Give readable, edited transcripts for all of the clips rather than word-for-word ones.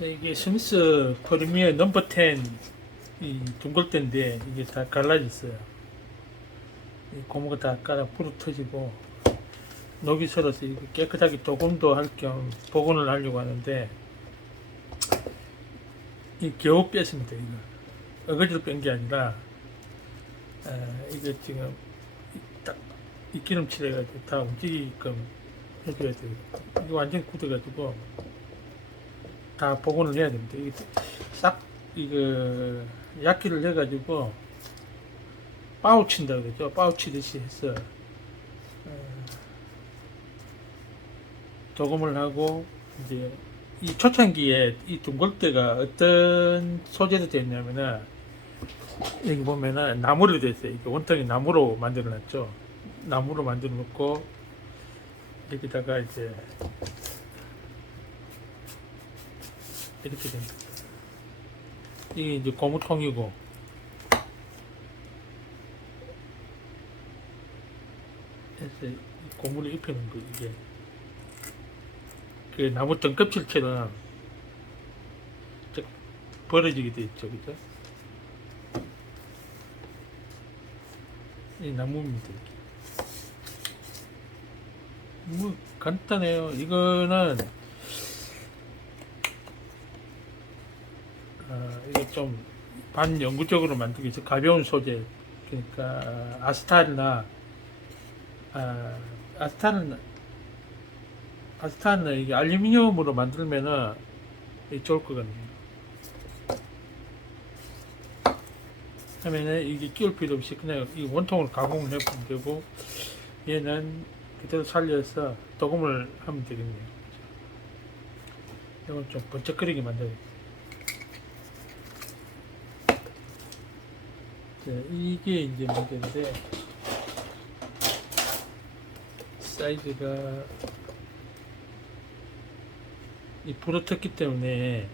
이게 스미스 프리미어 넘버 10 이 둥글대인데 이게 다 갈라졌어요. 이 고무가 다 깔아 부러 터지고 녹이 슬어서 이거 깨끗하게 도금도 할 겸 복원을 하려고 하는데 이 겨우 뺐습니다. 이거 어거지로 뺀 게 아니라 이거 지금 딱 이 기름칠 해가지고 다 움직이게끔 해줘야 돼요. 이거 완전 굳어가지고 다 복원을 해야 됩니다. 이게 싹 이거 약기를 해가지고 빠우친다 그러죠. 빠우치듯이 해서 도금을 하고 이제 이 초창기에 이 둥글대가 어떤 소재로 되어 있냐면은 여기 보면은 나무로 되어 있어요. 이게 원통이 나무로 만들어 놨죠. 나무로 만들어 놓고 여기다가 이제 이렇게 됩니다. 이게 이제 고무통이고 그래서 고무를 입혀놓은 거 이게 그 나무 등껍질처럼 벌어지게 돼 있죠, 그죠? 이 나무입니다. 뭐 간단해요. 이거는 이게 좀 반영구적으로 만들기 위해서 가벼운 소재, 그러니까 아스탈이나 아스타는 이게 알루미늄으로 만들면은 좋을 거거든요. 하면은 이게 끼울 필요 없이 그냥 이 원통을 가공을 해보면 되고, 얘는 그대로 살려서 도금을 하면 되겠네요. 이건 좀 번쩍거리게 만들어요. 이게 이제 문제인데, 사이즈가 이 부러졌기 때문에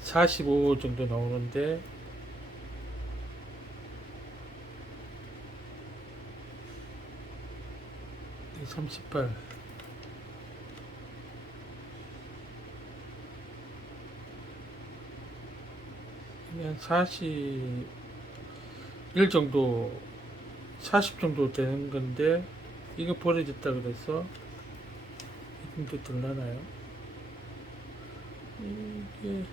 45 정도 나오는데, 이 38 그냥 41 정도 40 정도 되는 건데, 이거 버려졌다 그래서 이 정도 들라나요? 이게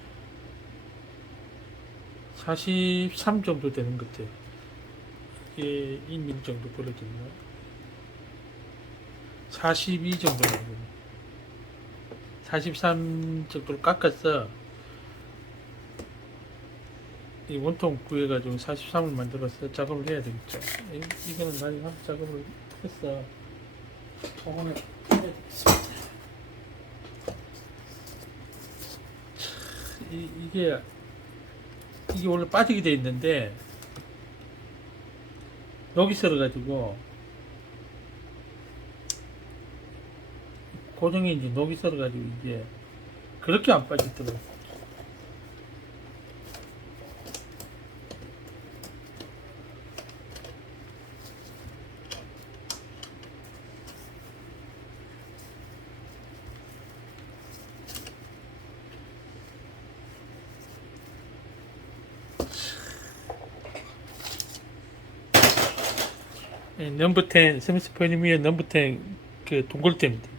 43 정도 되는 것 같아요. 이게 1mm 정도 버려졌나? 42 정도 되는 43 정도로 깎아서 이 원통 구해가지고 43을 만들어서 작업을 해야 되겠죠. 이거는 나중에 한 작업을 해서 복원을 해야 되겠습니다. 이게 원래 빠지게 돼 있는데 여기 썰어가지고 고정이 이제 녹이 썰어가지고 이제 그렇게 안 빠지더라고요. 넘버 10 스미스 프리미어 넘버 10 그 동글대입니다.